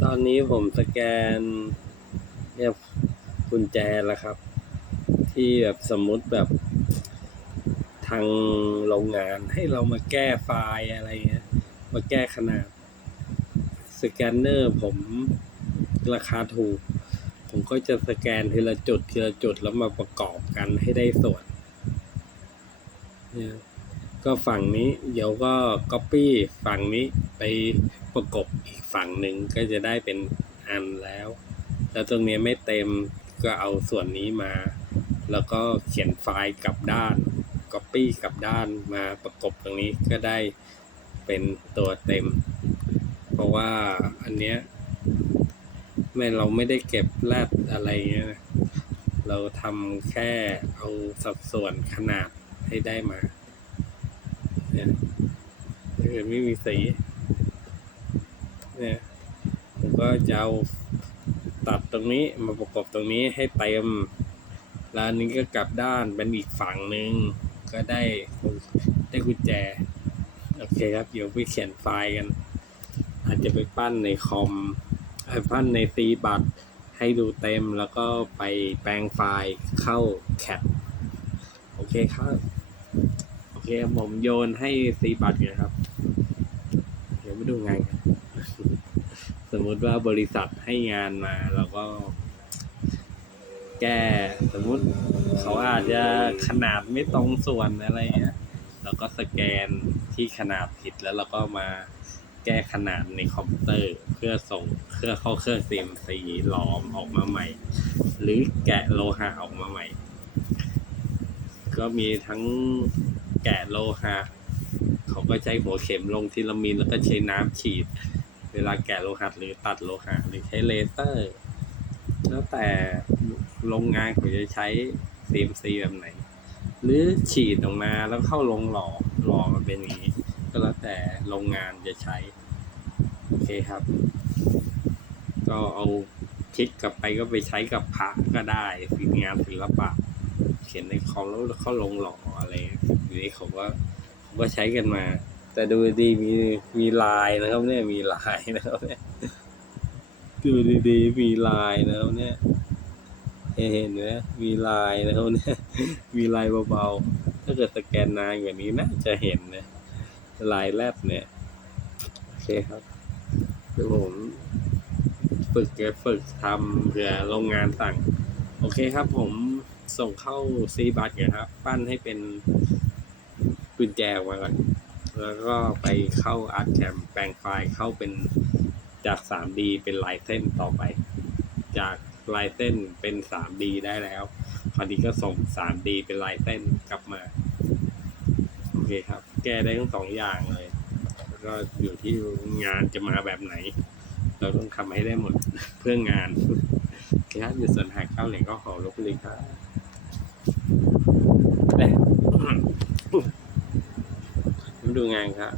ตอนนี้ผมสแกนเนี่ยกุญแจแล้วครับ ที่แบบสมมุติแบบทางโรงงานให้เรามาแก้ไฟล์อะไรเงี้ยมาแก้ขนาด สแกนเนอร์ผมราคาถูก ผมก็จะสแกนทีละจุดทีละจุดแล้วมาประกอบกันให้ได้ส่วนเนี่ย ก็ฝั่งนี้เดี๋ยวก็ Copy ฝั่งนี้ไปประกบอีกฝั่งหนึ่งก็จะได้เป็นอันแล้ว แล้วตรงนี้ไม่เต็มก็เอาส่วนนี้มา แล้วก็เขียนไฟล์กลับด้าน Copy กลับด้านมาประกบตรงนี้ก็ได้เป็นตัวเต็ม เพราะว่าอันเนี้ยไม่เราไม่ได้เก็บแรดอะไรเงี้ยนะเราทำแค่เอาสัดส่วนขนาดให้ได้มา เนี่ยถ้าเกิดไม่มีสีเนี่ยผมก็จะเอาตัดตรงนี้มาประกอบตรงนี้ให้เต็มแล้วนนี้ก็กลับด้านเป็นอีกฝั่งหนึ่งก็ได้ได้กุญแจ โอเคครับ เดี๋ยวไปเขียนไฟล์กัน อาจจะไปปั้นในคอมไอ้ปั้นในซีบัตให้ดูเต็มแล้วก็ไปแปลงไฟล์เข้าแคปโอเคครับ เคผมโยนให้ซีบัตกันครับ เดี๋ยวมาดูงานกัน สมมติว่าบริษัทให้งานมาเราก็ แก้สมมุติเขาอาจจะขนาดไม่ตรงส่วนอะไรเงี้ยเราก็สแกนที่ขนาดผิดแล้วเราก็มาแก้ขนาดในคอมพิวเตอร์ เพื่อส่งเครื่องเข้าเครื่อง CNC หลอมออกมาใหม่ หรือแกะโลหะออกมาใหม่ ก็มีทั้ง แกะโลหะเขาก็ใช้หัวเข็มลงทีละมิลแล้วก็ใช้น้ำฉีด เวลาแกะโลหะหรือตัดโลหะหรือใช้เลเซอร์ แล้วแต่โรงงานเขาจะใช้ CNC แบบไหน หรือฉีดออกมาแล้วเข้าลงหล่อหล่อมาเป็นอย่างนี้ ก็แล้วแต่โรงงานจะใช้ โอเคครับ ก็เอาคลิกกลับไปก็ไปใช้กับพระก็ได้ศิงานศิลปะ เขียนในคอมแล้วเข้าลงหล่ออะไร อยู่นี้เขาก็เขาก็ใช้กันมา แต่ดูดีมีมีลายนะครับเนี่ยมีลายนะครับเนี่ยดูดีๆมีลายนะครับเนี่ยเห็นไหมมีลายนะครับเนี่ยมีลายเบาๆถ้าเกิดสแกนนานกว่านี้น่าจะเห็นนะลายแรบเนี่ยโอเคครับเดี๋ยวผมฝึกแกฝึกทำเผื่อโรงงานสั่ง โอเคครับผมส่งเข้าซีบัตกันครับ ปั้นให้เป็น กุญแจออกมาก่อน แล้วก็ไปเข้าอาร์ตแคมแปลงไฟล์เข้าเป็นจาก 3D เป็นลายเส้นต่อไป จากลายเส้นเป็น 3D ได้แล้วคราวนี้ก็ส่ง 3D เป็นลายเส้นกลับมา โอเคครับ แก้ได้ทั้งสองอย่างเลยแล้วก็อยู่ที่งานจะมาแบบไหน เราต้องทำให้ได้หมดเพื่องานครับอยู่ส่วนหาดเก้าเหลงก็ขอลบเลยครับ ดูงานครับ